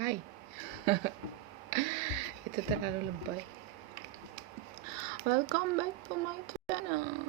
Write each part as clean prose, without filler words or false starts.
Hai. Itu terlalu lebay. Welcome back to my channel.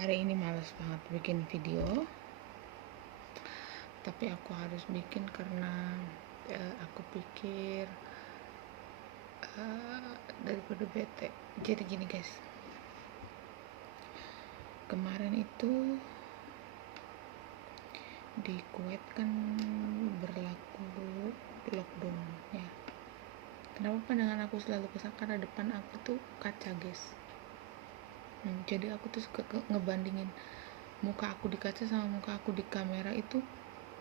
Hari ini males banget bikin video, tapi aku harus bikin karena aku pikir daripada bete. Jadi gini guys, kemarin itu di Kuwait kan berlaku lockdown ya. Kenapa pandangan aku selalu kesana? Karena depan aku tuh kaca guys. Jadi aku tuh suka ngebandingin muka aku di kaca sama muka aku di kamera itu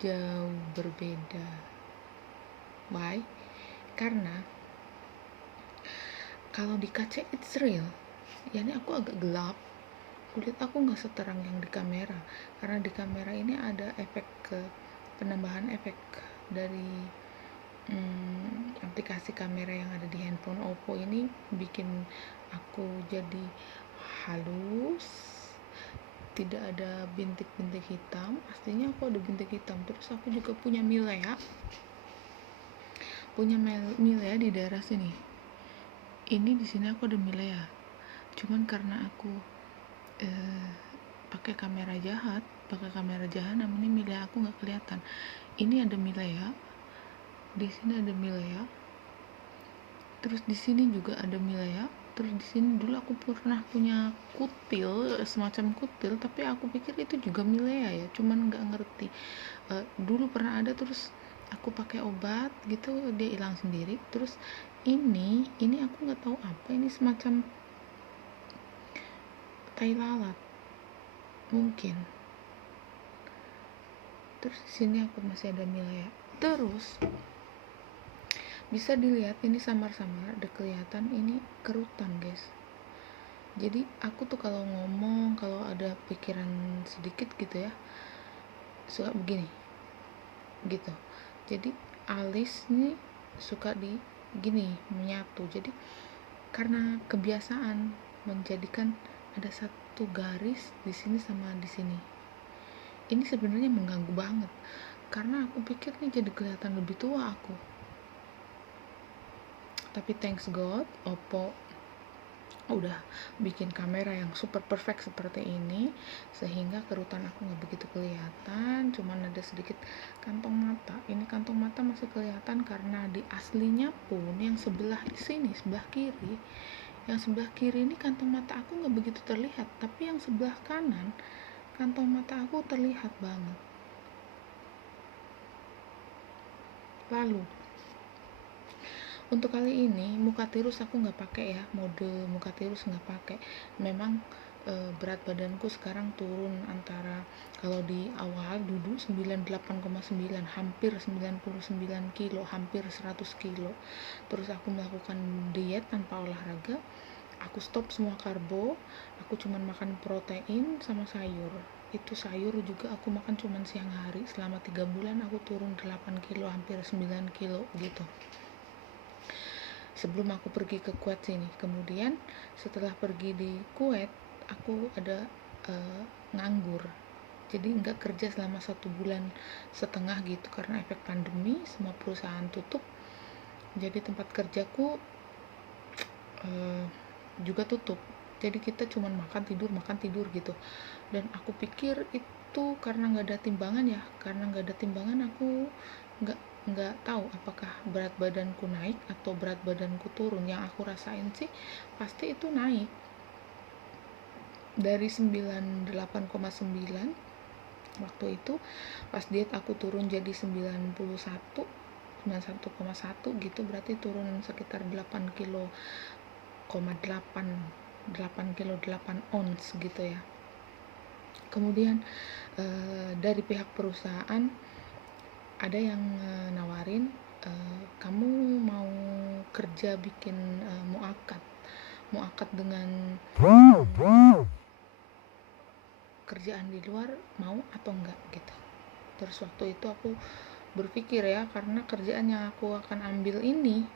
jauh berbeda. Why? Karena kalau di kaca it's real, yani aku agak gelap, kulit aku nggak seterang yang di kamera. Karena di kamera ini ada penambahan efek dari aplikasi kamera yang ada di handphone Oppo ini, bikin aku jadi halus, tidak ada bintik-bintik hitam. Aslinya aku ada bintik hitam. Terus aku juga punya milea di daerah sini. Ini di sini aku ada milea. Cuman karena aku pakai kamera jahanam, ini milea aku nggak kelihatan. Ini ada milea, di sini ada milea, terus di sini juga ada milea, terus di sini dulu aku pernah punya kutil, semacam kutil, tapi aku pikir itu juga milea ya, cuman nggak ngerti. Dulu pernah ada, terus aku pakai obat gitu dia hilang sendiri. Terus ini aku nggak tahu apa, ini semacam tai lalat mungkin. Terus di sini aku masih ada milea. Terus bisa dilihat ini samar-samar, ada kelihatan ini kerutan guys. Jadi aku tuh kalau ngomong, kalau ada pikiran sedikit gitu ya, suka begini gitu. Jadi alis ini suka di gini menyatu. Jadi karena kebiasaan menjadikan ada satu garis di sini sama di sini. Ini sebenarnya mengganggu banget, karena aku pikir nih jadi kelihatan lebih tua aku. Tapi thanks God, Oppo udah bikin kamera yang super perfect seperti ini, sehingga kerutan aku nggak begitu kelihatan. Cuman ada sedikit kantong mata. Ini kantong mata masih kelihatan karena di aslinya pun yang sebelah sini, sebelah kiri ini kantong mata aku nggak begitu terlihat, tapi yang sebelah kanan kantong mata aku terlihat banget. Lalu untuk kali ini muka tirus aku nggak pakai ya, mode muka tirus nggak pakai. Memang berat badanku sekarang turun, antara kalau di awal dulu 98,9, hampir 99 kilo, hampir 100 kilo. Terus aku melakukan diet tanpa olahraga, aku stop semua karbo, aku cuman makan protein sama sayur. Itu sayur juga aku makan cuman siang hari. Selama 3 bulan aku turun 8 kilo, hampir 9 kilo gitu, sebelum aku pergi ke Kuwait sini. Kemudian setelah pergi di Kuwait, aku ada nganggur, jadi nggak kerja selama 1,5 bulan gitu, karena efek pandemi semua perusahaan tutup. Jadi tempat kerjaku juga tutup, jadi kita cuman makan tidur gitu. Dan aku pikir itu karena nggak ada timbangan ya, karena nggak ada timbangan aku nggak tahu apakah berat badanku naik atau berat badanku turun. Yang aku rasain sih pasti itu naik dari 98,9 waktu itu. Pas diet aku turun jadi 91,1 gitu, berarti turun sekitar 8 kilo 8 ons gitu ya. Kemudian dari pihak perusahaan ada yang nawarin, kamu mau kerja bikin muakat dengan kerjaan di luar, mau atau enggak gitu. Terus waktu itu aku berpikir ya, karena kerjaan yang aku akan ambil ini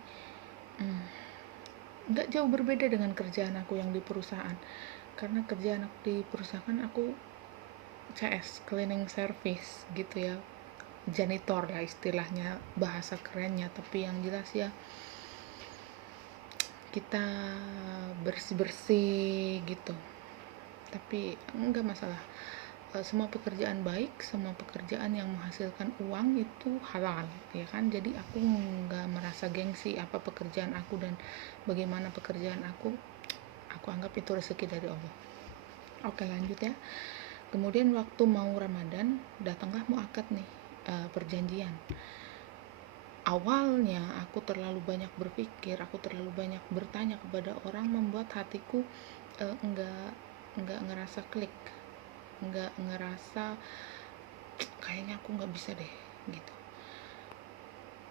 enggak jauh berbeda dengan kerjaan aku yang di perusahaan. Karena kerjaan aku di perusahaan aku CS, cleaning service gitu ya, janitor lah istilahnya, bahasa kerennya, tapi yang jelas ya kita bersih-bersih gitu. Tapi enggak masalah. Semua pekerjaan baik, semua pekerjaan yang menghasilkan uang itu halal, ya kan? Jadi aku nggak merasa gengsi apa pekerjaan aku dan bagaimana pekerjaan aku anggap itu rezeki dari Allah. Oke, lanjut ya. Kemudian waktu mau Ramadan, datanglah muakat nih, perjanjian. Awalnya aku terlalu banyak berpikir, aku terlalu banyak bertanya kepada orang, membuat hatiku enggak ngerasa klik, nggak ngerasa kayaknya aku nggak bisa deh gitu.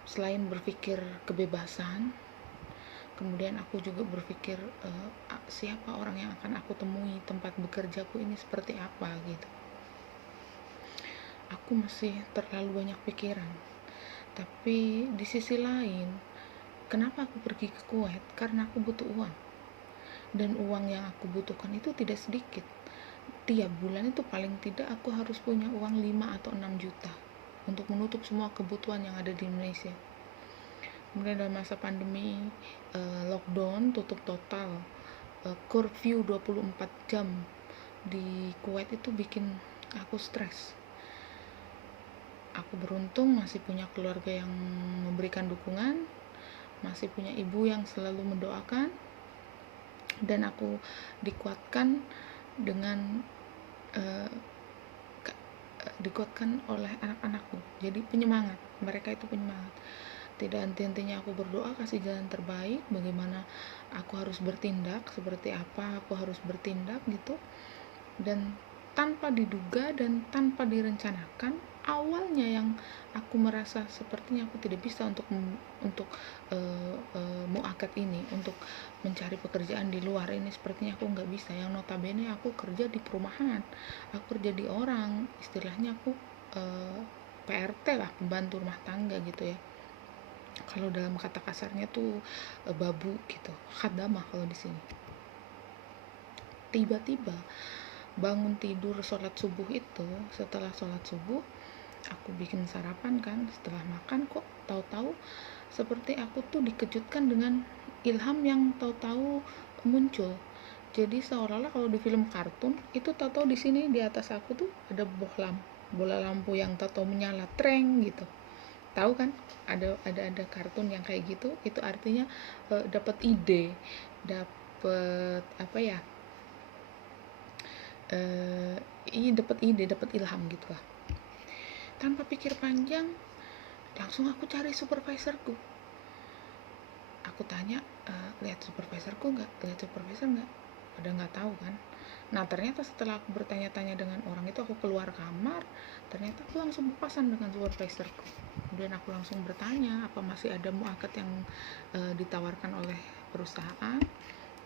Selain berpikir kebebasan, kemudian aku juga berpikir siapa orang yang akan aku temui, tempat bekerjaku ini seperti apa gitu. Aku masih terlalu banyak pikiran. Tapi di sisi lain, kenapa aku pergi ke Kuwait? Karena aku butuh uang, dan uang yang aku butuhkan itu tidak sedikit. Tiap bulan itu paling tidak aku harus punya uang 5 atau 6 juta untuk menutup semua kebutuhan yang ada di Indonesia. Kemudian dalam masa pandemi, lockdown, tutup total, curfew 24 jam di Kuwait itu bikin aku stres. Aku beruntung masih punya keluarga yang memberikan dukungan, masih punya ibu yang selalu mendoakan, dan aku dikuatkan dengan dikuatkan oleh anak-anakku. Jadi penyemangat, mereka itu penyemangat. Tidak henti-hentinya aku berdoa kasih jalan terbaik, bagaimana aku harus bertindak, seperti apa aku harus bertindak gitu. Dan tanpa diduga dan tanpa direncanakan, awalnya yang aku merasa sepertinya aku tidak bisa untuk muakat ini, untuk mencari pekerjaan di luar ini, sepertinya aku nggak bisa. Yang notabene aku kerja di perumahan, aku kerja di orang, istilahnya aku PRT lah, pembantu rumah tangga gitu ya. Kalau dalam kata kasarnya tuh babu gitu, khadamah kalau di sini. Tiba-tiba bangun tidur sholat subuh itu, setelah sholat subuh aku bikin sarapan kan, setelah makan kok tahu-tahu seperti aku tuh dikejutkan dengan ilham yang tahu-tahu muncul. Jadi seolah-olah kalau di film kartun itu tahu-tahu di sini di atas aku tuh ada bola lampu yang tahu-tahu menyala treng gitu. Tahu kan, ada kartun yang kayak gitu, itu artinya dapat ide, dapat apa ya, dapat ilham gitu lah. Tanpa pikir panjang, langsung aku cari supervisorku. Aku tanya, lihat supervisorku nggak, lihat supervisor nggak, pada nggak tahu kan. Nah ternyata setelah aku bertanya-tanya dengan orang itu, aku keluar kamar, ternyata aku langsung berpapasan dengan supervisorku. Kemudian aku langsung bertanya apa masih ada muakat yang ditawarkan oleh perusahaan.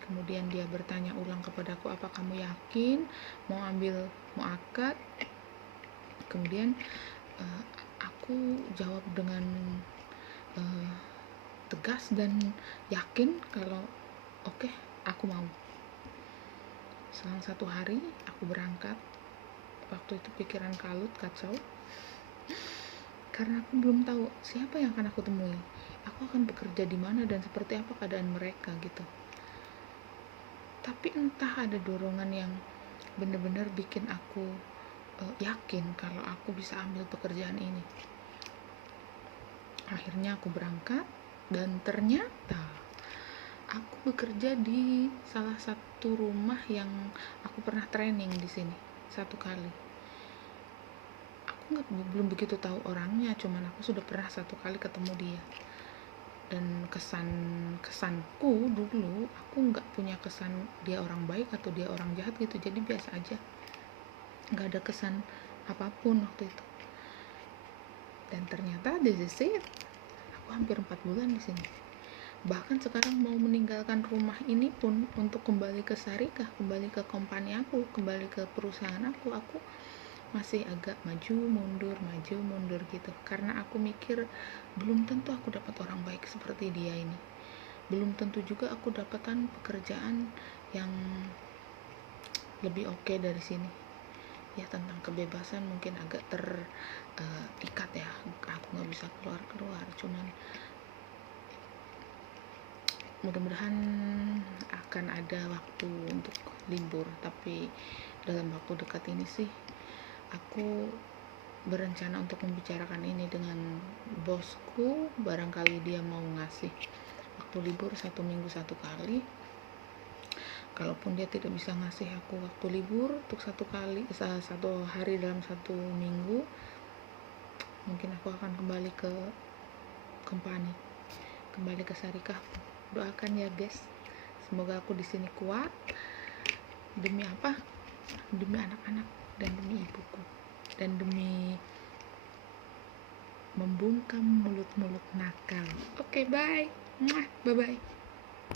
Kemudian dia bertanya ulang kepadaku, apa kamu yakin mau ambil muakat? Kemudian aku jawab dengan tegas dan yakin kalau oke, aku mau. Selang 1 hari aku berangkat. Waktu itu pikiran kalut, kacau, karena aku belum tahu siapa yang akan aku temui, aku akan bekerja di mana dan seperti apa keadaan mereka gitu. Tapi entah ada dorongan yang benar-benar bikin aku yakin kalau aku bisa ambil pekerjaan ini. Akhirnya aku berangkat, dan ternyata aku bekerja di salah satu rumah yang aku pernah training di sini 1 kali. Aku belum begitu tahu orangnya, cuman aku sudah pernah 1 kali ketemu dia. Dan kesanku dulu, aku nggak punya kesan dia orang baik atau dia orang jahat gitu, jadi biasa aja, nggak ada kesan apapun waktu itu. Dan ternyata this is it, aku hampir 4 bulan di sini. Bahkan sekarang mau meninggalkan rumah ini pun untuk kembali ke Syarikah, kembali ke kompani aku, kembali ke perusahaan aku masih agak maju mundur gitu, karena aku mikir belum tentu aku dapat orang baik seperti dia ini, belum tentu juga aku dapatkan pekerjaan yang lebih oke dari sini ya. Tentang kebebasan mungkin agak terikat ya, bisa keluar, cuman mudah-mudahan akan ada waktu untuk libur. Tapi dalam waktu dekat ini sih aku berencana untuk membicarakan ini dengan bosku, barangkali dia mau ngasih waktu libur 1 minggu 1 kali. Kalaupun dia tidak bisa ngasih aku waktu libur untuk 1 hari dalam 1 minggu, mungkin aku akan kembali ke company, kembali ke syarikat. Doakan ya guys, semoga aku di sini kuat. Demi apa? Demi anak-anak dan demi ibuku, dan demi membungkam mulut-mulut nakal. Oke, bye. Bye bye.